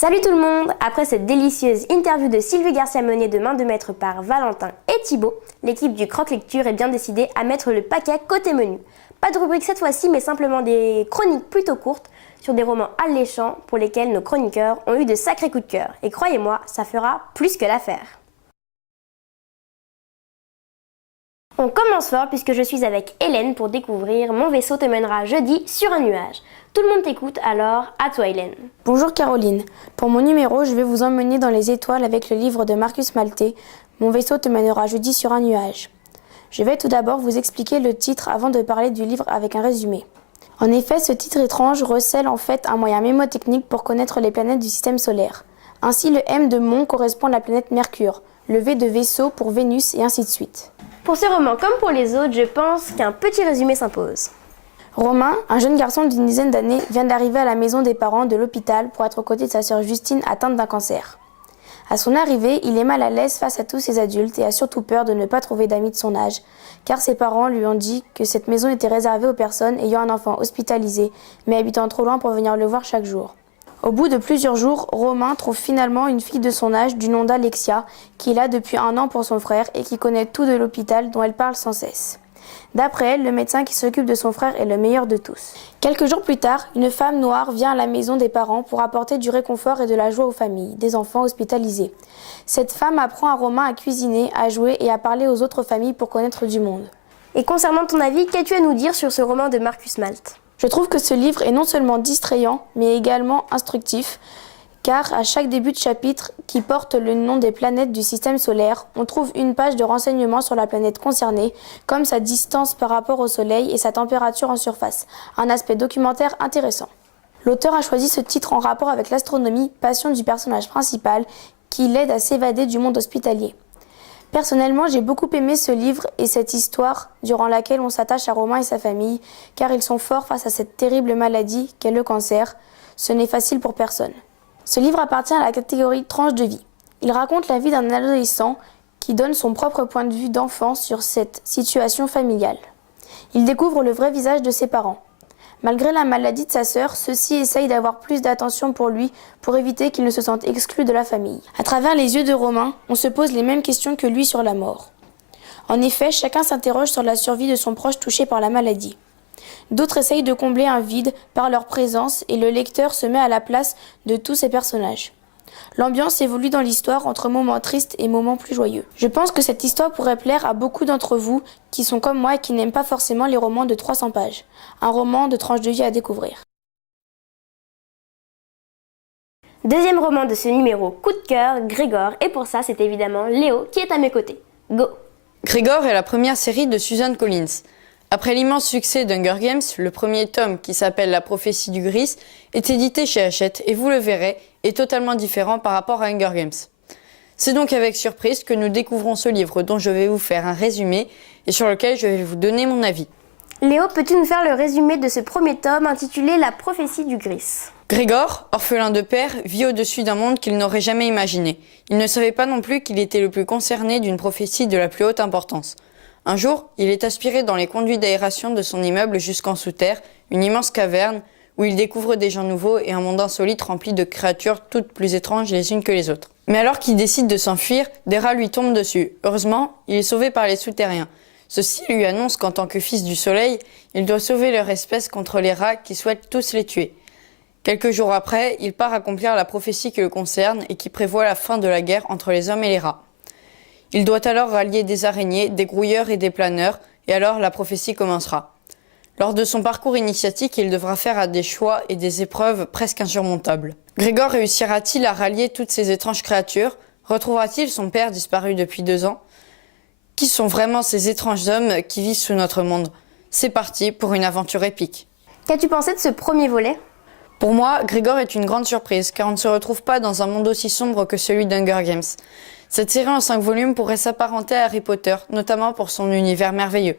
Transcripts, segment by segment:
Salut tout le monde! Après cette délicieuse interview de Sylvie Garcia menée de main de maître par Valentin et Thibaut, l'équipe du Croque Lecture est bien décidée à mettre le paquet côté menu. Pas de rubrique cette fois-ci, mais simplement des chroniques plutôt courtes sur des romans alléchants pour lesquels nos chroniqueurs ont eu de sacrés coups de cœur. Et croyez-moi, ça fera plus que l'affaire. On commence fort puisque je suis avec Hélène pour découvrir Mon vaisseau te mènera jeudi sur un nuage. Tout le monde t'écoute, alors à toi Hélène. Bonjour Caroline. Pour mon numéro, je vais vous emmener dans les étoiles avec le livre de Marcus Maltais, Mon vaisseau te mènera jeudi sur un nuage. Je vais tout d'abord vous expliquer le titre avant de parler du livre avec un résumé. En effet, ce titre étrange recèle en fait un moyen mémotechnique pour connaître les planètes du système solaire. Ainsi, le M de Mon correspond à la planète Mercure, le V de vaisseau pour Vénus et ainsi de suite. Pour ce roman comme pour les autres, je pense qu'un petit résumé s'impose. Romain, un jeune garçon d'une dizaine d'années, vient d'arriver à la maison des parents de l'hôpital pour être aux côtés de sa sœur Justine atteinte d'un cancer. À son arrivée, il est mal à l'aise face à tous ces adultes et a surtout peur de ne pas trouver d'amis de son âge, car ses parents lui ont dit que cette maison était réservée aux personnes ayant un enfant hospitalisé, mais habitant trop loin pour venir le voir chaque jour. Au bout de plusieurs jours, Romain trouve finalement une fille de son âge du nom d'Alexia, qui est là depuis 1 an pour son frère et qui connaît tout de l'hôpital dont elle parle sans cesse. D'après elle, le médecin qui s'occupe de son frère est le meilleur de tous. Quelques jours plus tard, une femme noire vient à la maison des parents pour apporter du réconfort et de la joie aux familles, des enfants hospitalisés. Cette femme apprend à Romain à cuisiner, à jouer et à parler aux autres familles pour connaître du monde. Et concernant ton avis, qu'as-tu à nous dire sur ce roman de Marcus Maltais ? Je trouve que ce livre est non seulement distrayant, mais également instructif, car à chaque début de chapitre qui porte le nom des planètes du système solaire, on trouve une page de renseignements sur la planète concernée, comme sa distance par rapport au Soleil et sa température en surface, un aspect documentaire intéressant. L'auteur a choisi ce titre en rapport avec l'astronomie, passion du personnage principal, qui l'aide à s'évader du monde hospitalier. Personnellement, j'ai beaucoup aimé ce livre et cette histoire durant laquelle on s'attache à Romain et sa famille, car ils sont forts face à cette terrible maladie qu'est le cancer. Ce n'est facile pour personne. Ce livre appartient à la catégorie tranche de vie. Il raconte la vie d'un adolescent qui donne son propre point de vue d'enfant sur cette situation familiale. Il découvre le vrai visage de ses parents. Malgré la maladie de sa sœur, ceux-ci essayent d'avoir plus d'attention pour lui pour éviter qu'il ne se sente exclu de la famille. À travers les yeux de Romain, on se pose les mêmes questions que lui sur la mort. En effet, chacun s'interroge sur la survie de son proche touché par la maladie. D'autres essayent de combler un vide par leur présence et le lecteur se met à la place de tous ces personnages. L'ambiance évolue dans l'histoire entre moments tristes et moments plus joyeux. Je pense que cette histoire pourrait plaire à beaucoup d'entre vous qui sont comme moi et qui n'aiment pas forcément les romans de 300 pages. Un roman de tranche de vie à découvrir. Deuxième roman de ce numéro, coup de cœur, Grégor, et pour ça c'est évidemment Léo qui est à mes côtés. Go! Grégor est la première série de Suzanne Collins. Après l'immense succès d'Hunger Games, le premier tome, qui s'appelle La prophétie du Gris, est édité chez Hachette et vous le verrez, est totalement différent par rapport à Hunger Games. C'est donc avec surprise que nous découvrons ce livre dont je vais vous faire un résumé et sur lequel je vais vous donner mon avis. Léo, peux-tu nous faire le résumé de ce premier tome intitulé La prophétie du Gris ? Grégor, orphelin de père, vit au-dessus d'un monde qu'il n'aurait jamais imaginé. Il ne savait pas non plus qu'il était le plus concerné d'une prophétie de la plus haute importance. Un jour, il est aspiré dans les conduits d'aération de son immeuble jusqu'en sous-terre, une immense caverne, où il découvre des gens nouveaux et un monde insolite rempli de créatures toutes plus étranges les unes que les autres. Mais alors qu'il décide de s'enfuir, des rats lui tombent dessus. Heureusement, il est sauvé par les souterrains. Ceux-ci lui annoncent qu'en tant que fils du soleil, il doit sauver leur espèce contre les rats qui souhaitent tous les tuer. Quelques jours après, il part accomplir la prophétie qui le concerne et qui prévoit la fin de la guerre entre les hommes et les rats. Il doit alors rallier des araignées, des grouilleurs et des planeurs, et alors la prophétie commencera. Lors de son parcours initiatique, il devra faire des choix et des épreuves presque insurmontables. Grégor réussira-t-il à rallier toutes ces étranges créatures? Retrouvera-t-il son père disparu depuis 2 ans? Qui sont vraiment ces étranges hommes qui vivent sous notre monde? C'est parti pour une aventure épique. Qu'as-tu pensé de ce premier volet ? Pour moi, Grégor est une grande surprise, car on ne se retrouve pas dans un monde aussi sombre que celui d'Hunger Games. Cette série en 5 volumes pourrait s'apparenter à Harry Potter, notamment pour son univers merveilleux.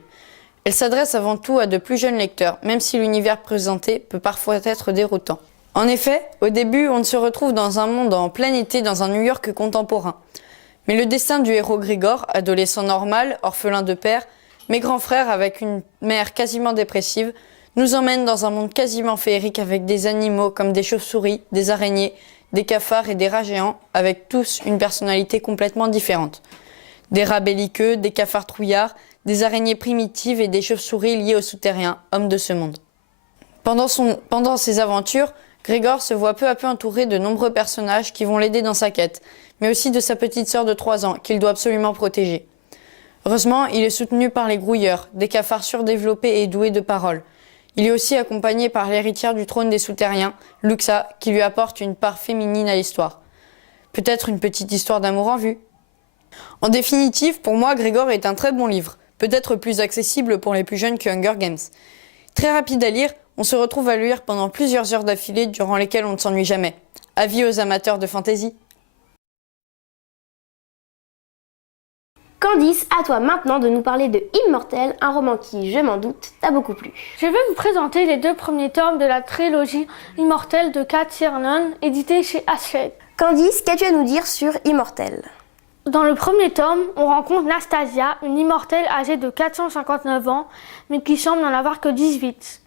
Elle s'adresse avant tout à de plus jeunes lecteurs, même si l'univers présenté peut parfois être déroutant. En effet, au début, on se retrouve dans un monde en plein été dans un New York contemporain. Mais le destin du héros Grégor, adolescent normal, orphelin de père, mais grand frère avec une mère quasiment dépressive, nous emmène dans un monde quasiment féerique avec des animaux comme des chauves-souris, des araignées, des cafards et des rats géants, avec tous une personnalité complètement différente. Des rats belliqueux, des cafards trouillards, des araignées primitives et des chauves-souris liées aux souterrains, hommes de ce monde. Pendant ses aventures, Grégor se voit peu à peu entouré de nombreux personnages qui vont l'aider dans sa quête, mais aussi de sa petite sœur de 3 ans qu'il doit absolument protéger. Heureusement, il est soutenu par les grouilleurs, des cafards surdéveloppés et doués de parole. Il est aussi accompagné par l'héritière du trône des souterrains, Luxa, qui lui apporte une part féminine à l'histoire. Peut-être une petite histoire d'amour en vue. En définitive, pour moi, Grégor est un très bon livre, peut-être plus accessible pour les plus jeunes que Hunger Games. Très rapide à lire, on se retrouve à le lire pendant plusieurs heures d'affilée durant lesquelles on ne s'ennuie jamais. Avis aux amateurs de fantasy. Candice, à toi maintenant de nous parler de Immortel, un roman qui, je m'en doute, t'a beaucoup plu. Je vais vous présenter les 2 premiers tomes de la trilogie Immortel de Kat Tiernan, édité chez Hachette. Candice, qu'as-tu à nous dire sur Immortel? Dans le premier tome, on rencontre Nastasia, une immortelle âgée de 459 ans, mais qui semble n'en avoir que 18.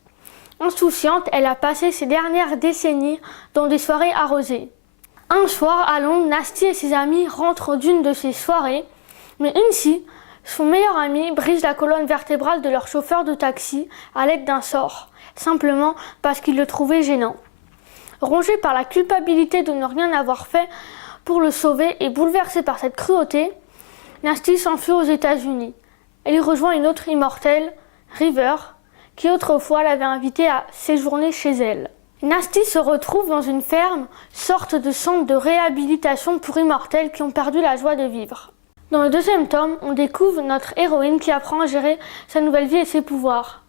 Insouciante, elle a passé ses dernières décennies dans des soirées arrosées. Un soir, à Londres, Nasty et ses amis rentrent d'une de ces soirées, mais Incy, son meilleur ami, brise la colonne vertébrale de leur chauffeur de taxi à l'aide d'un sort, simplement parce qu'il le trouvait gênant. Rongé par la culpabilité de ne rien avoir fait pour le sauver et bouleversé par cette cruauté, Nasty s'enfuit aux États-Unis. Elle y rejoint une autre immortelle, River, qui autrefois l'avait invitée à séjourner chez elle. Nasty se retrouve dans une ferme, sorte de centre de réhabilitation pour immortels qui ont perdu la joie de vivre. Dans le deuxième tome, on découvre notre héroïne qui apprend à gérer sa nouvelle vie et ses pouvoirs.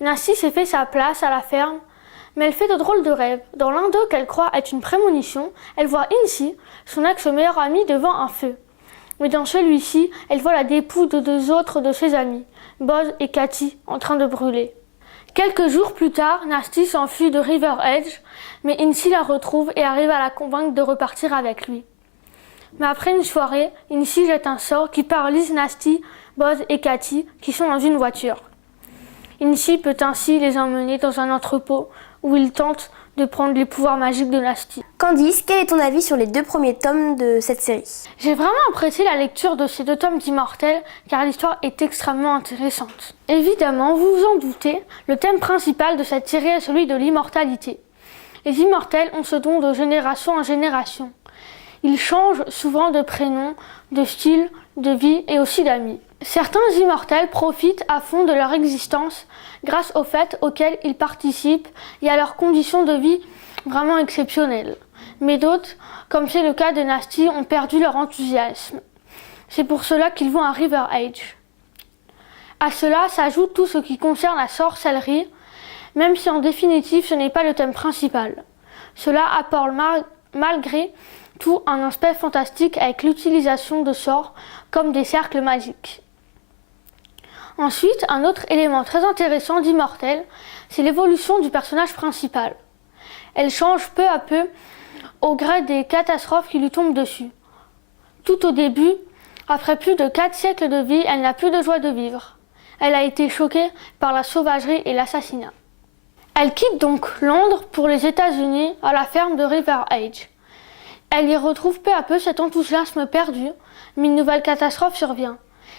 Nasty s'est fait sa place à la ferme, mais elle fait de drôles de rêves. Dans l'un d'eux qu'elle croit être une prémonition, elle voit Incy, son ex-meilleur ami, devant un feu. Mais dans celui-ci, elle voit la dépouille de 2 autres de ses amis, Boz et Cathy, en train de brûler. Quelques jours plus tard, Nasty s'enfuit de River Edge, mais Incy la retrouve et arrive à la convaincre de repartir avec lui. Mais après une soirée, Incy jette un sort qui paralyse Nasty, Boz et Cathy, qui sont dans une voiture. Incy peut ainsi les emmener dans un entrepôt où il tente de prendre les pouvoirs magiques de Nasty. Candice, quel est ton avis sur les 2 premiers tomes de cette série? J'ai vraiment apprécié la lecture de ces 2 tomes d'Immortel car l'histoire est extrêmement intéressante. Évidemment, vous vous en doutez, le thème principal de cette série est celui de l'immortalité. Les immortels ont ce don de génération en génération. Ils changent souvent de prénom, de style, de vie et aussi d'amis. Certains immortels profitent à fond de leur existence grâce aux fêtes auxquelles ils participent et à leurs conditions de vie vraiment exceptionnelles. Mais d'autres, comme c'est le cas de Nasty, ont perdu leur enthousiasme. C'est pour cela qu'ils vont à River Edge. À cela s'ajoute tout ce qui concerne la sorcellerie, même si en définitive ce n'est pas le thème principal. Cela apporte malgré tout un aspect fantastique avec l'utilisation de sorts comme des cercles magiques. Ensuite, un autre élément très intéressant d'Immortel, c'est l'évolution du personnage principal. Elle change peu à peu au gré des catastrophes qui lui tombent dessus. Tout au début, après plus de 4 siècles de vie, elle n'a plus de joie de vivre. Elle a été choquée par la sauvagerie et l'assassinat. Elle quitte donc Londres pour les États-Unis à la ferme de River Edge. Elle y retrouve peu à peu cet enthousiasme perdu, mais une nouvelle catastrophe survient.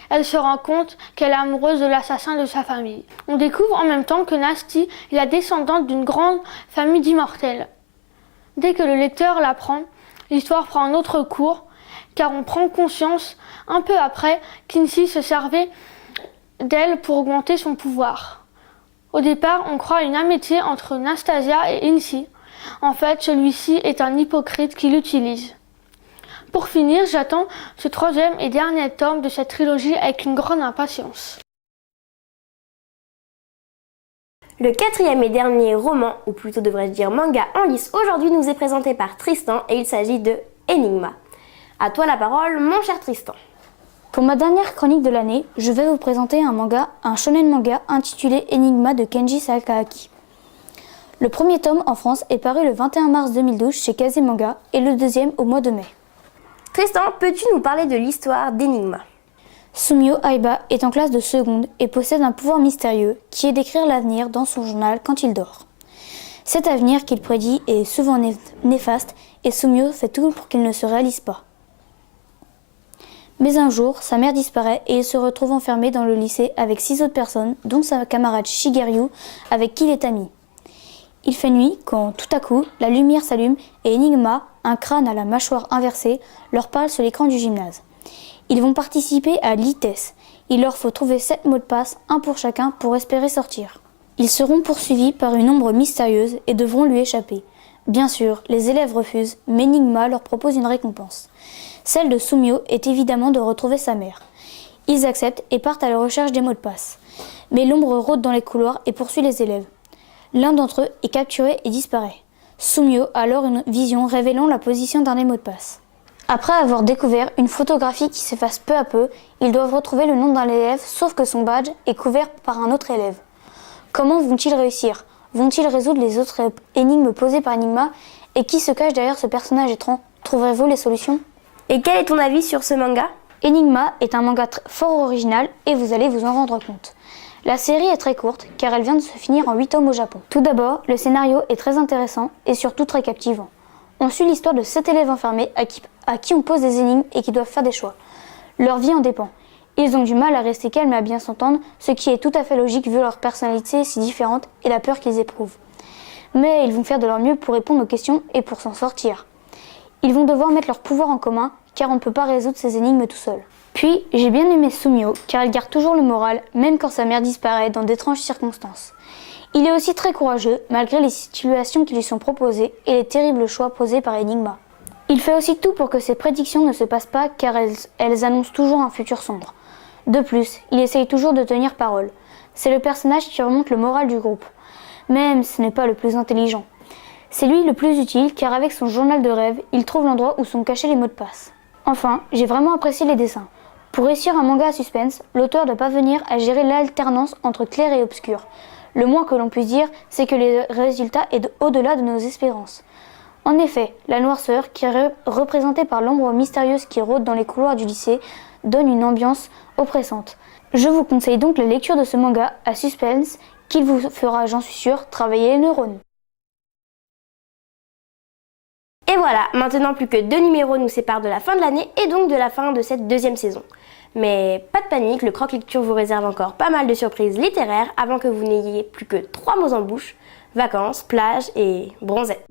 Elle se rend compte qu'elle est amoureuse de l'assassin de sa famille. On découvre en même temps que Nasty est la descendante d'une grande famille d'immortels. Dès que le lecteur l'apprend, l'histoire prend un autre cours, car on prend conscience un peu après qu'Incy se servait d'elle pour augmenter son pouvoir. Au départ, on croit à une amitié entre Nastasia et Incy. En fait, celui-ci est un hypocrite qui l'utilise. Pour finir, j'attends ce 3e et dernier tome de cette trilogie avec une grande impatience. Le 4e et dernier roman, ou plutôt devrais-je dire manga en lice, aujourd'hui nous est présenté par Tristan et il s'agit de Enigma. À toi la parole, mon cher Tristan. Pour ma dernière chronique de l'année, je vais vous présenter un shonen manga intitulé Enigma de Kenji Sakaaki. Le premier tome en France est paru le 21 mars 2012 chez Kazemanga et le deuxième au mois de mai. Tristan, peux-tu nous parler de l'histoire d'Enigma? Sumio Aiba est en classe de seconde et possède un pouvoir mystérieux qui est d'écrire l'avenir dans son journal quand il dort. Cet avenir qu'il prédit est souvent néfaste et Sumio fait tout pour qu'il ne se réalise pas. Mais un jour, sa mère disparaît et il se retrouve enfermé dans le lycée avec 6 autres personnes, dont sa camarade Shigeru, avec qui il est ami. Il fait nuit quand, tout à coup, la lumière s'allume et Enigma, un crâne à la mâchoire inversée, leur parle sur l'écran du gymnase. Ils vont participer à l'ITES. Il leur faut trouver 7 mots de passe, un pour chacun, pour espérer sortir. Ils seront poursuivis par une ombre mystérieuse et devront lui échapper. Bien sûr, les élèves refusent, mais Enigma leur propose une récompense. Celle de Sumio est évidemment de retrouver sa mère. Ils acceptent et partent à la recherche des mots de passe. Mais l'ombre rôde dans les couloirs et poursuit les élèves. L'un d'entre eux est capturé et disparaît. Sumio a alors une vision révélant la position d'un des mots de passe. Après avoir découvert une photographie qui s'efface peu à peu, ils doivent retrouver le nom d'un élève, sauf que son badge est couvert par un autre élève. Comment vont-ils réussir? Vont-ils résoudre les autres énigmes posées par Enigma? Et qui se cache derrière ce personnage étrange? Trouverez-vous les solutions? Et quel est ton avis sur ce manga? Enigma est un manga fort original et vous allez vous en rendre compte. La série est très courte car elle vient de se finir en 8 tomes au Japon. Tout d'abord, le scénario est très intéressant et surtout très captivant. On suit l'histoire de 7 élèves enfermés à qui on pose des énigmes et qui doivent faire des choix. Leur vie en dépend. Ils ont du mal à rester calmes et à bien s'entendre, ce qui est tout à fait logique vu leur personnalité si différente et la peur qu'ils éprouvent. Mais ils vont faire de leur mieux pour répondre aux questions et pour s'en sortir. Ils vont devoir mettre leur pouvoir en commun car on ne peut pas résoudre ces énigmes tout seul. Puis, j'ai bien aimé Sumio car il garde toujours le moral même quand sa mère disparaît dans d'étranges circonstances. Il est aussi très courageux malgré les situations qui lui sont proposées et les terribles choix posés par Enigma. Il fait aussi tout pour que ses prédictions ne se passent pas car elles annoncent toujours un futur sombre. De plus, il essaye toujours de tenir parole. C'est le personnage qui remonte le moral du groupe. Même ce n'est pas le plus intelligent. C'est lui le plus utile car avec son journal de rêve, il trouve l'endroit où sont cachés les mots de passe. Enfin, j'ai vraiment apprécié les dessins. Pour réussir un manga à suspense, l'auteur doit parvenir à gérer l'alternance entre clair et obscur. Le moins que l'on puisse dire, c'est que le résultat est au-delà de nos espérances. En effet, la noirceur, qui est représentée par l'ombre mystérieuse qui rôde dans les couloirs du lycée, donne une ambiance oppressante. Je vous conseille donc la lecture de ce manga à suspense qu'il vous fera, j'en suis sûre, travailler les neurones. Et voilà, maintenant plus que 2 numéros nous séparent de la fin de l'année et donc de la fin de cette 2e saison. Mais pas de panique, le Croc Lecture vous réserve encore pas mal de surprises littéraires avant que vous n'ayez plus que 3 mots en bouche: vacances, plage et bronzette.